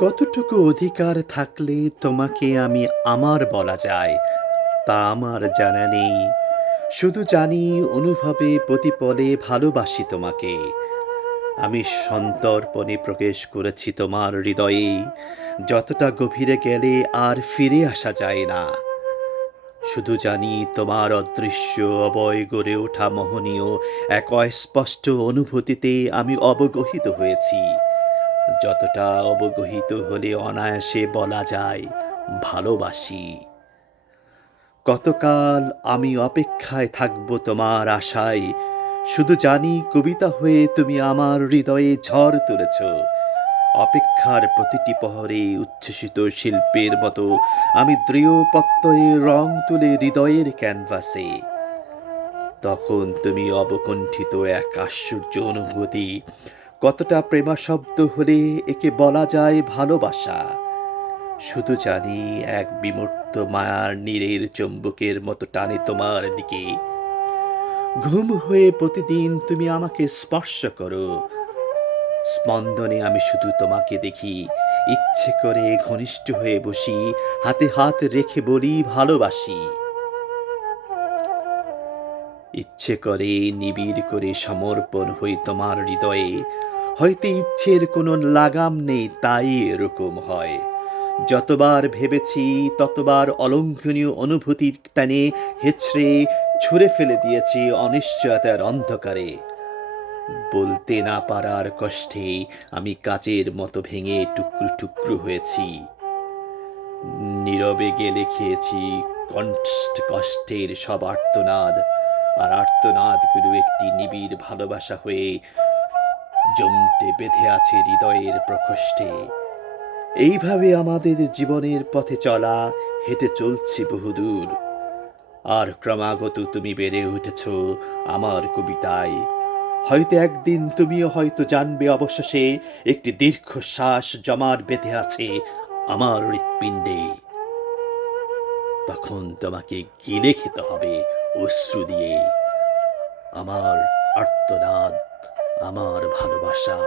কতটুকু অধিকার থাকলে তোমাকে আমি আমার বলা যায় তা আমার জানা নেই। শুধু জানি অনুভবে প্রতিপলে ভালোবাসি তোমাকে। আমি সন্তর্পণে প্রবেশ করেছি তোমার হৃদয়ে, যতটা গভীরে গেলে আর ফিরে আসা যায় না। শুধু জানি তোমার অদৃশ্য অবয় গড়ে ওঠা মোহনীয় এক অস্পষ্ট অনুভূতিতে আমি অবগহিত হয়েছি, যতটা অবগহিত হলে অনায়াসে বলা যায় ভালোবাসি। কতকাল আমি অপেক্ষায় থাকব তোমার আশায়, শুধু জানি কবিতা হয়ে তুমি আমার হৃদয়ে ঝড় তুলেছ। অপেক্ষার প্রতিটি প্রহরে উচ্ছ্বসিত শিল্পের মতো আমি দৃঢ় প্রত্যয়ে রং তুলে হৃদয়ের ক্যানভাসে। তখন তুমি অবকণ্ঠিত এক আশ্চর্য অনুভূতি, কতটা প্রেমাশব্দ হলে একে বলা যায় ভালোবাসা। শুধু জানি এক বিমূর্ত মায়ার নীরের চুম্বকের মতো টানে তোমার দিকে। ঘুম হয়ে প্রতিদিন তুমি আমাকে স্পর্শ করো, স্পন্দনে আমি শুধু তোমাকে দেখি। ইচ্ছে করে ঘনিষ্ঠ হয়ে বসি, হাতে হাত রেখে বলি ভালোবাসি। ইচ্ছে করে নিবিড় করে সমর্পণ হই তোমার হৃদয়ে। হয়তো ইচ্ছের কোনো লাগাম নেই, তাই এরকম হয়। যতবার ভেবেছি ততবার অলঙ্ঘনীয় অনুভূতির টানে হেঁচড়ে ছুঁড়ে ফেলে দিয়েছি অনিশ্চয়তার অন্ধকারে। বলতে না পারার কষ্টে আমি কাচের মতো ভেঙে টুকরো টুকরো হয়েছি। নীরবে গেলে খেয়েছি কষ্টের সব আর্তনাদ, আর আর্তনাদগুলো একটি নিবিড় ভালোবাসা হয়ে জমতে বেঁধে আছে হৃদয়ের প্রকোষ্ঠে। এইভাবে আমাদের জীবনের পথে চলা, হেঁটে চলছি বহুদূর। আর ক্রমাগত তুমি বেড়ে উঠেছ আমার কবিতায়। হয়তো একদিন তুমিও হয়তো জানবে অবশেষে একটি দীর্ঘশ্বাস জমাট বেঁধে আছে আমার হৃৎপিণ্ডে। তখন তোমাকে গিলে খেতে হবে অশ্রু দিয়ে আমার আর্তনাদ, আমার ভালোবাসা।